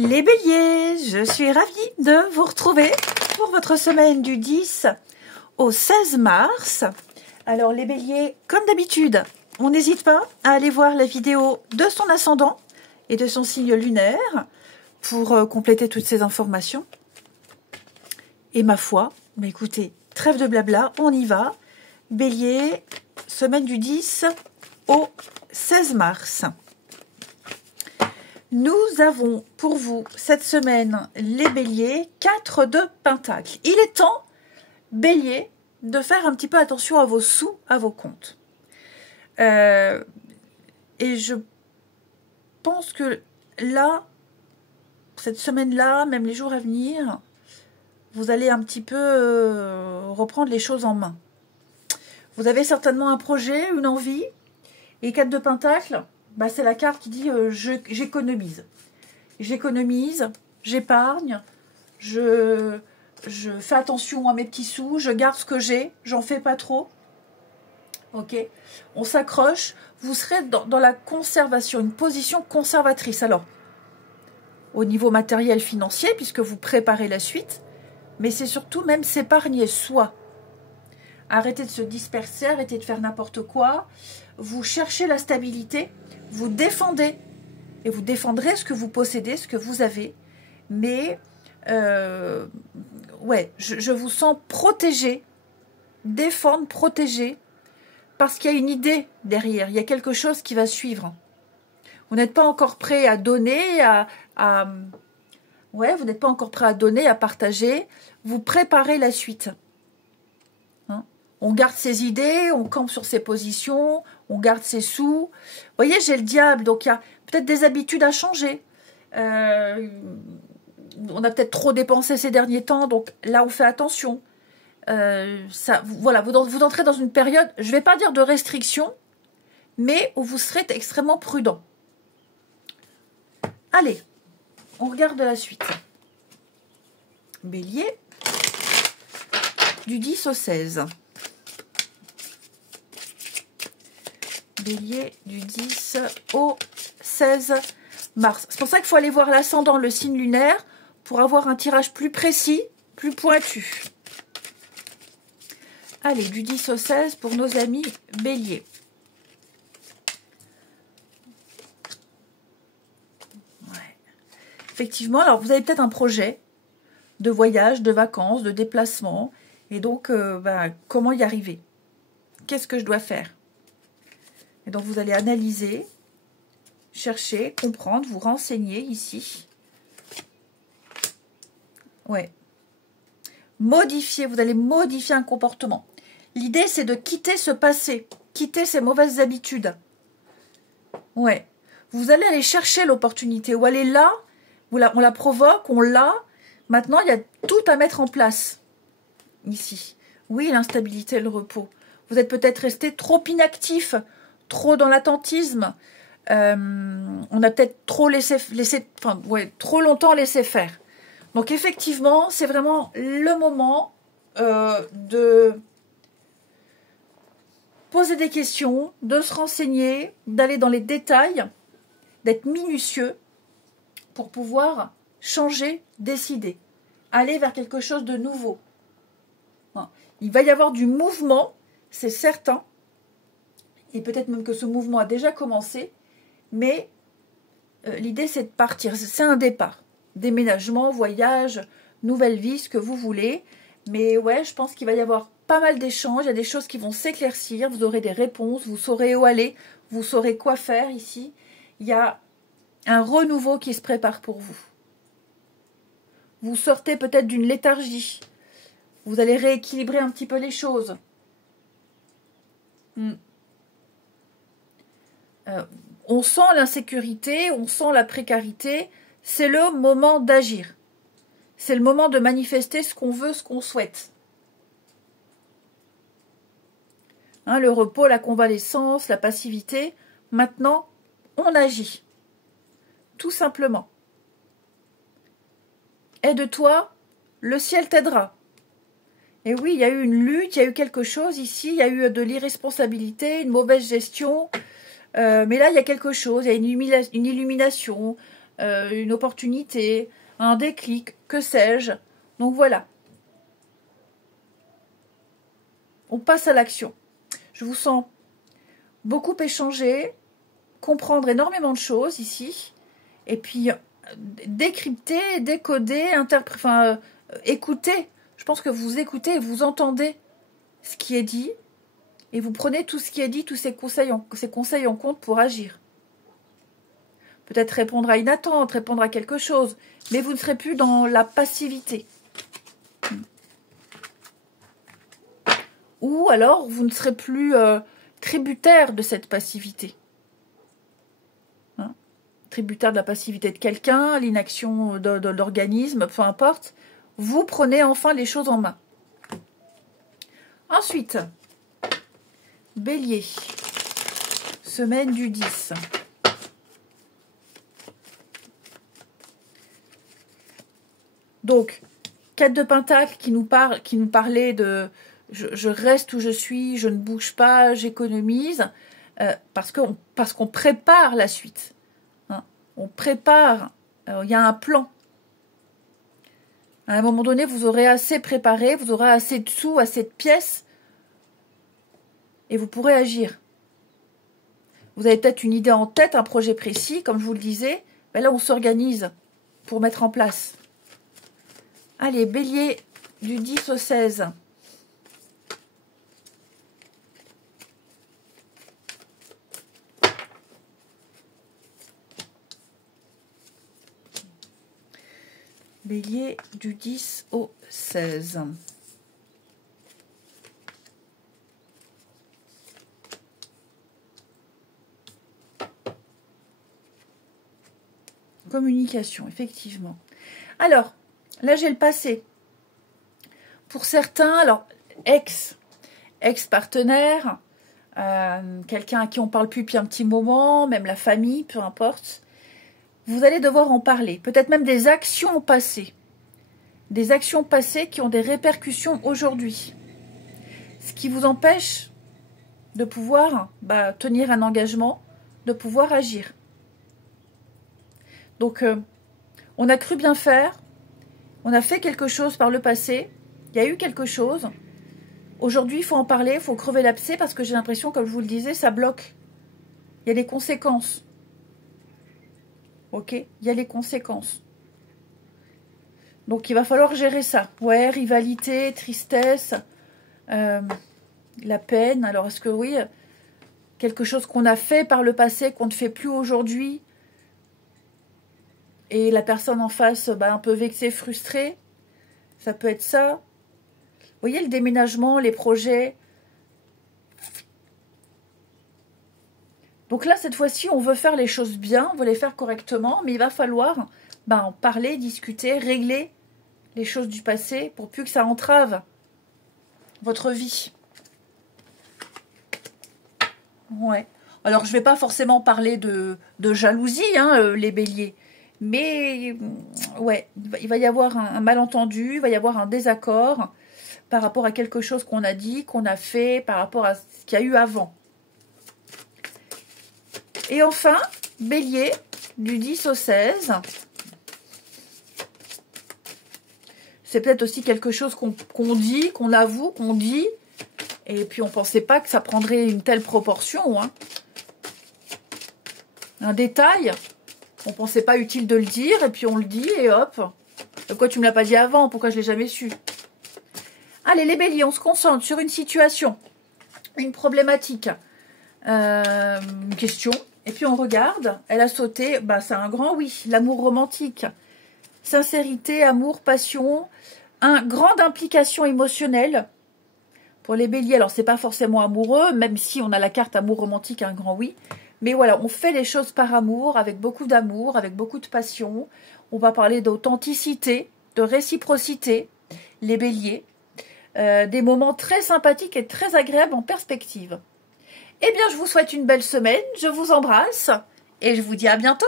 Les béliers, je suis ravie de vous retrouver pour votre semaine du 10 au 16 mars. Alors les béliers, comme d'habitude, on n'hésite pas à aller voir la vidéo de son ascendant et de son signe lunaire pour compléter toutes ces informations. Et ma foi, mais écoutez, trêve de blabla, on y va. Bélier, semaine du 10 au 16 mars. Nous avons pour vous cette semaine, les béliers, 4 de Pentacle. Il est temps, bélier, de faire un petit peu attention à vos sous, à vos comptes. Et je pense que là, cette semaine-là, même les jours à venir, vous allez un petit peu reprendre les choses en main. Vous avez certainement un projet, une envie, et 4 de Pentacle, bah, c'est la carte qui dit j'économise. J'économise, j'épargne, je fais attention à mes petits sous, je garde ce que j'ai, j'en fais pas trop. Ok, on s'accroche, vous serez dans la conservation, une position conservatrice. Alors, au niveau matériel financier, puisque vous préparez la suite, mais c'est surtout même s'épargner soi. Arrêtez de se disperser, arrêtez de faire n'importe quoi. Vous cherchez la stabilité, vous défendez. Et vous défendrez ce que vous possédez, ce que vous avez. Mais, ouais, je vous sens protégé, défendre, protéger, parce qu'il y a une idée derrière. Il y a quelque chose qui va suivre. Vous n'êtes pas encore prêt à donner, ouais, vous n'êtes pas encore prêt à donner, à partager. Vous préparez la suite. On garde ses idées, on campe sur ses positions, on garde ses sous. Vous voyez, j'ai le diable, donc il y a peut-être des habitudes à changer. On a peut-être trop dépensé ces derniers temps, donc là, on fait attention. Voilà, vous entrez dans une période, je ne vais pas dire de restriction, mais où vous serez extrêmement prudent. Allez, on regarde la suite. Bélier, du 10 au 16. Bélier du 10 au 16 mars. C'est pour ça qu'il faut aller voir l'ascendant, le signe lunaire, pour avoir un tirage plus précis, plus pointu. Allez, du 10 au 16 pour nos amis béliers. Ouais. Effectivement, alors vous avez peut-être un projet de voyage, de vacances, de déplacement. Et donc, comment y arriver? Qu'est-ce que je dois faire? Et donc, vous allez analyser, chercher, comprendre, vous renseigner ici. Ouais. Modifier, vous allez modifier un comportement. L'idée, c'est de quitter ce passé, quitter ces mauvaises habitudes. Ouais. Vous allez aller chercher l'opportunité, ou aller là, on la provoque, on l'a. Maintenant, il y a tout à mettre en place, ici. Oui, l'instabilité, le repos. Vous êtes peut-être resté trop inactif, trop dans l'attentisme, on a peut-être trop trop longtemps laissé faire. Donc effectivement, c'est vraiment le moment de poser des questions, de se renseigner, d'aller dans les détails, d'être minutieux pour pouvoir changer, décider, aller vers quelque chose de nouveau. Il va y avoir du mouvement, c'est certain. Et peut-être même que ce mouvement a déjà commencé, mais l'idée c'est de partir, c'est un départ. Déménagement, voyage, nouvelle vie, ce que vous voulez. Mais ouais, je pense qu'il va y avoir pas mal d'échanges, il y a des choses qui vont s'éclaircir, vous aurez des réponses, vous saurez où aller, vous saurez quoi faire ici. Il y a un renouveau qui se prépare pour vous. Vous sortez peut-être d'une léthargie, vous allez rééquilibrer un petit peu les choses. On sent l'insécurité, on sent la précarité, c'est le moment d'agir. C'est le moment de manifester ce qu'on veut, ce qu'on souhaite. Le repos, la convalescence, la passivité, maintenant, on agit. Tout simplement. Aide-toi, le ciel t'aidera. Et oui, il y a eu une lutte, il y a eu quelque chose ici, il y a eu de l'irresponsabilité, une mauvaise gestion. Mais là, il y a quelque chose, il y a une illumination, une opportunité, un déclic, que sais-je. Donc voilà. On passe à l'action. Je vous sens beaucoup échanger, comprendre énormément de choses ici, et puis décrypter, décoder, écouter. Je pense que vous écoutez et vous entendez ce qui est dit, et vous prenez tout ce qui est dit, tous ces conseils en compte pour agir. Peut-être répondre à une attente, répondre à quelque chose, mais vous ne serez plus dans la passivité. Ou alors, vous ne serez plus tributaire de cette passivité. Hein? Tributaire de la passivité de quelqu'un, l'inaction de l'organisme, peu importe. Vous prenez enfin les choses en main. Ensuite, Bélier, semaine du 10. Donc, 4 de Pentacle qui nous parlait de je reste où je suis, je ne bouge pas, j'économise, parce qu'on prépare la suite. Hein. On prépare, il y a un plan. À un moment donné, vous aurez assez préparé, vous aurez assez de sous, assez de pièces, et vous pourrez agir. Vous avez peut-être une idée en tête, un projet précis, comme je vous le disais, ben là on s'organise pour mettre en place. Allez, Bélier, du 10 au 16. Bélier, du 10 au 16. Communication, effectivement. Alors, là j'ai le passé. Pour certains, alors, ex-partenaire, quelqu'un à qui on parle plus depuis un petit moment, même la famille, peu importe. Vous allez devoir en parler. Peut-être même des actions passées. Des actions passées qui ont des répercussions aujourd'hui. Ce qui vous empêche de pouvoir tenir un engagement, de pouvoir agir. Donc, on a cru bien faire. On a fait quelque chose par le passé. Il y a eu quelque chose. Aujourd'hui, il faut en parler, il faut crever l'abcès parce que j'ai l'impression, comme je vous le disais, ça bloque. Il y a des conséquences. Ok, il y a les conséquences. Donc, il va falloir gérer ça. Ouais, rivalité, tristesse, la peine. Alors, est-ce que oui, quelque chose qu'on a fait par le passé, qu'on ne fait plus aujourd'hui, et la personne en face, un peu vexée, frustrée, ça peut être ça. Vous voyez, le déménagement, les projets. Donc là, cette fois-ci, on veut faire les choses bien, on veut les faire correctement, mais il va falloir en parler, discuter, régler les choses du passé pour plus que ça entrave votre vie. Ouais. Alors, je ne vais pas forcément parler de jalousie, les béliers. Mais, ouais, il va y avoir un malentendu, il va y avoir un désaccord par rapport à quelque chose qu'on a dit, qu'on a fait, par rapport à ce qu'il y a eu avant. Et enfin, Bélier, du 10 au 16. C'est peut-être aussi quelque chose qu'on dit, qu'on avoue, qu'on dit. Et puis, on ne pensait pas que ça prendrait une telle proportion. Hein. Un détail, on ne pensait pas utile de le dire. Et puis, on le dit et hop. Pourquoi tu ne me l'as pas dit avant? Pourquoi je ne l'ai jamais su? Allez, les béliers, on se concentre sur une situation, une problématique, une question. Et puis, on regarde. Elle a sauté. C'est un grand oui. L'amour romantique. Sincérité, amour, passion. Grande implication émotionnelle. Pour les béliers, alors c'est pas forcément amoureux, même si on a la carte amour romantique, un grand oui. Mais voilà, on fait les choses par amour, avec beaucoup d'amour, avec beaucoup de passion. On va parler d'authenticité, de réciprocité, les béliers. Des moments très sympathiques et très agréables en perspective. Eh bien, je vous souhaite une belle semaine, je vous embrasse et je vous dis à bientôt.